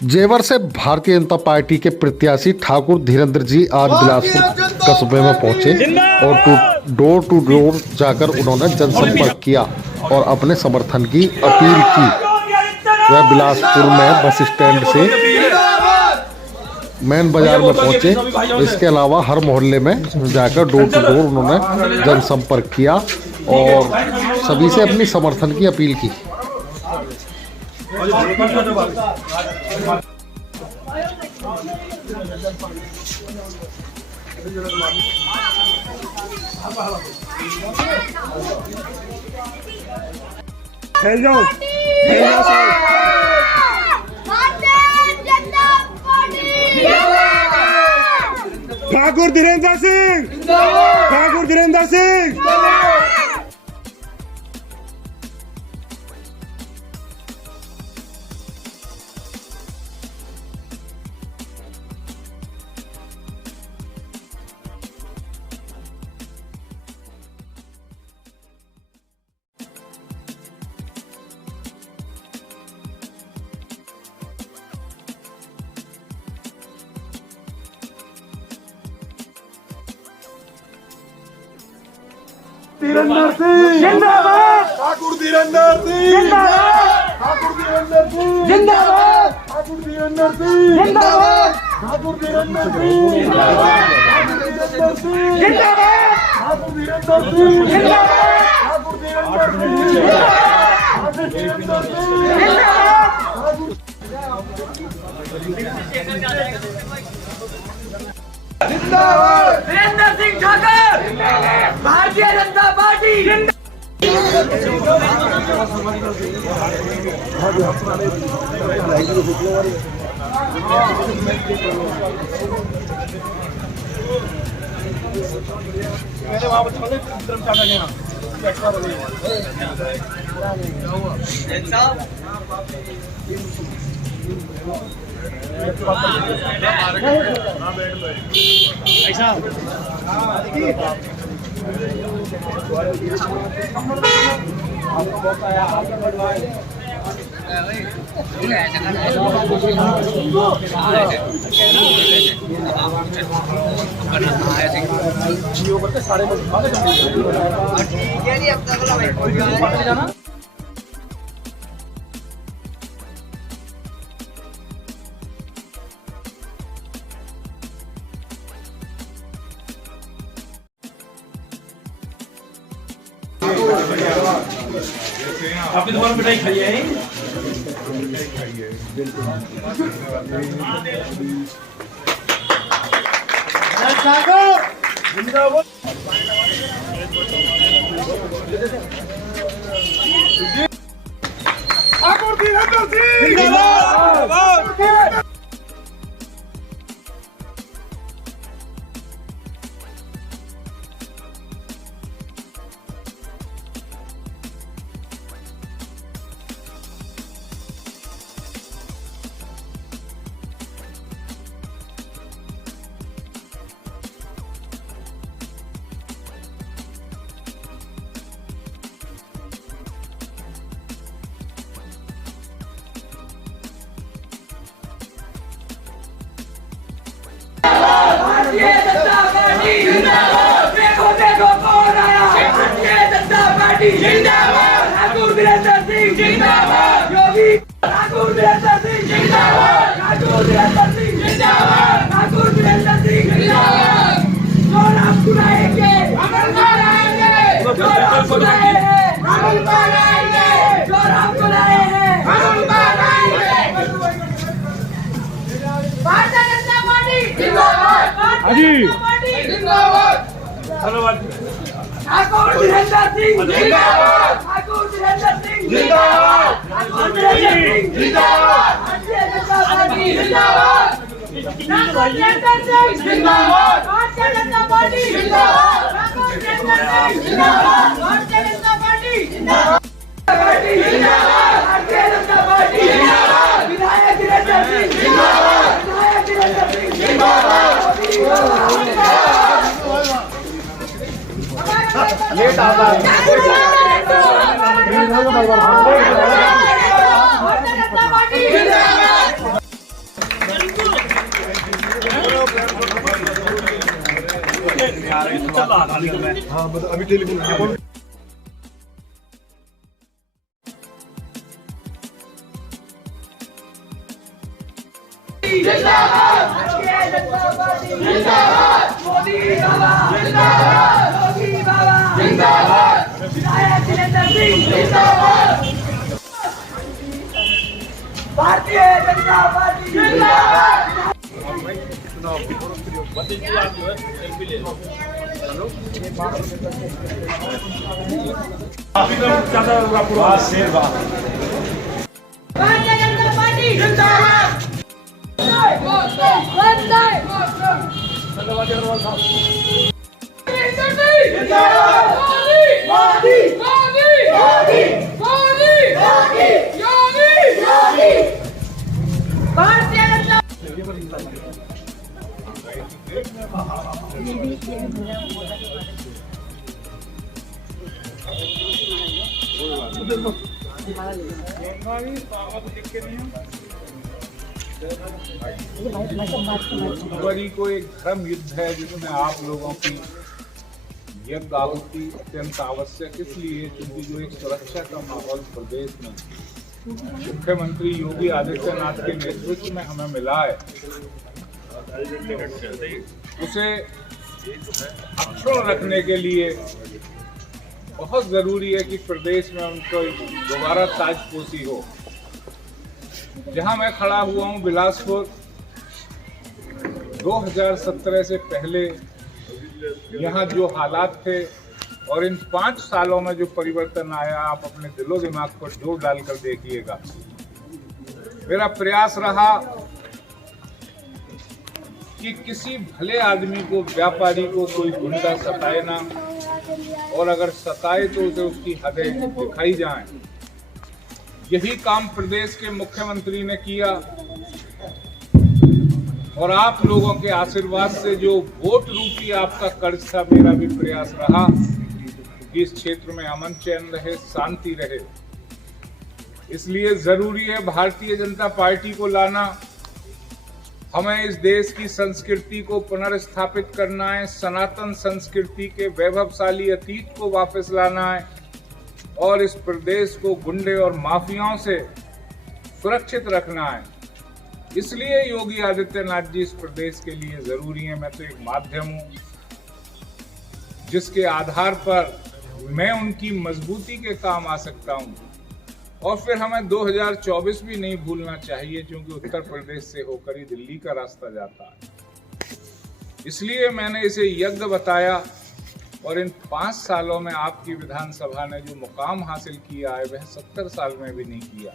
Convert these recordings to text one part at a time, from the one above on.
जेवर से भारतीय जनता पार्टी के प्रत्याशी ठाकुर धीरेन्द्र जी आज बिलासपुर कस्बे में पहुंचे और डोर टू डोर जाकर उन्होंने जनसंपर्क किया और अपने समर्थन की अपील की। वह बिलासपुर में बस स्टैंड से मेन बाजार में पहुंचे। इसके अलावा हर मोहल्ले में जाकर डोर टू डोर उन्होंने जनसंपर्क किया और सभी से अपनी समर्थन की अपील की। ठाकुर धीरेन्द्र सिंह, ठाकुर धीरेन्द्र सिंह। धीरेन्द्र सिंह जिंदाबाद, ठाकुर धीरेन्द्र सिंह जिंदाबाद, ठाकुर धीरेन्द्र सिंह जिंदाबाद, ठाकुर धीरेन्द्र सिंह जिंदाबाद, ठाकुर धीरेन्द्र सिंह जिंदाबाद, ठाकुर धीरेन्द्र सिंह जिंदाबाद, ठाकुर धीरेन्द्र सिंह जिंदाबाद, ठाकुर धीरेन्द्र सिंह जिंदाबाद, धीरेन्द्र सिंह ठाकुर भारतीय जनता पार्टी आपने दोबारा मिठाई खाई है? ठाकुर धीरेन्द्र सिंह जिंदाबाद। भारतीय जनता पार्टी जिंदाबाद, देखो देखो कौन आया, भारतीय जनता पार्टी जिंदाबाद, ठाकुर धीरेन्द्र सिंह जिंदाबाद, योगी ठाकुर धीरेन्द्र सिंह जिंदाबाद, ठाकुर धीरेन्द्र सिंह जिंदाबाद, ठाकुर धीरेन्द्र सिंह जिंदाबाद। जो राम बुलाएंगे अमल कराएंगे, जो राम बुलाएंगे अमल कराएंगे, जो राम बुलाएंगे अमल कराएंगे। भारतीय जनता पार्टी जिंदाबाद, भारतीय जनता पार्टी जिंदाबाद, ठाकुर धीरेन्द्र सिंह जिंदाबाद, ठाकुर धीरेन्द्र सिंह जिंदाबाद, ठाकुर धीरेन्द्र सिंह जिंदाबाद, भारतीय जनता पार्टी जिंदाबाद, ठाकुर धीरेन्द्र सिंह जिंदाबाद, भारतीय जनता पार्टी जिंदाबाद, ठाकुर धीरेन्द्र सिंह जिंदाबाद, भारतीय जनता पार्टी जिंदाबाद, भारतीय जनता पार्टी जिंदाबाद, विधायक धीरेन्द्र सिंह जिंदाबाद, विधायक धीरेन्द्र सिंह जिंदाबाद। लेट आता है। हाँ मतलब अभी टेलीफोन जिंदाबाद जिंदाबाद मोदी बाबा जिंदाबाद मोदी बाबा जिंदाबाद विधायक धीरेंद्र सिंह जिंदाबाद भारतीय जनता पार्टी जिंदाबाद भारतीय जनता पार्टी जिंदाबाद फरवरी को एक धर्म युद्ध है जिसमें आप लोगों की यज्ञ आहुति अत्यंत आवश्यक इसलिए क्योंकि जो एक सुरक्षा का माहौल प्रदेश में मुख्यमंत्री योगी आदित्यनाथ के नेतृत्व में हमें मिला है उसे अक्षुण्ण रखने के लिए बहुत जरूरी है कि प्रदेश में उनको दोबारा ताजपोशी हो। जहां मैं खड़ा हुआ हूं बिलासपुर 2017 से पहले यहाँ जो हालात थे और इन 5 सालों में जो परिवर्तन आया आप अपने दिलो दिमाग पर जोर डालकर देखिएगा। मेरा प्रयास रहा कि किसी भले आदमी को व्यापारी को कोई गुंडा सताए ना और अगर सताए तो उसे उसकी हदें दिखाई जाएं। यही काम प्रदेश के मुख्यमंत्री ने किया और आप लोगों के आशीर्वाद से जो वोट रूपी आपका कर्ज था मेरा भी प्रयास रहा कि इस क्षेत्र में अमन चैन रहे शांति रहे। इसलिए जरूरी है भारतीय जनता पार्टी को लाना। हमें इस देश की संस्कृति को पुनर्स्थापित करना है, सनातन संस्कृति के वैभवशाली अतीत को वापस लाना है और इस प्रदेश को गुंडे और माफियाओं से सुरक्षित रखना है। इसलिए योगी आदित्यनाथ जी इस प्रदेश के लिए जरूरी है। मैं तो एक माध्यम हूं जिसके आधार पर मैं उनकी मजबूती के काम आ सकता हूं और फिर हमें 2024 भी नहीं भूलना चाहिए क्योंकि उत्तर प्रदेश से होकर ही दिल्ली का रास्ता जाता है। इसलिए मैंने इसे यज्ञ बताया और इन 5 सालों में आपकी विधानसभा ने जो मुकाम हासिल किया है वह 70 साल में भी नहीं किया।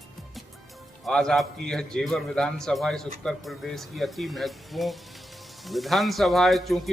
आज आपकी यह जेवर विधानसभा इस उत्तर प्रदेश की अति महत्वपूर्ण विधानसभा है। चूंकि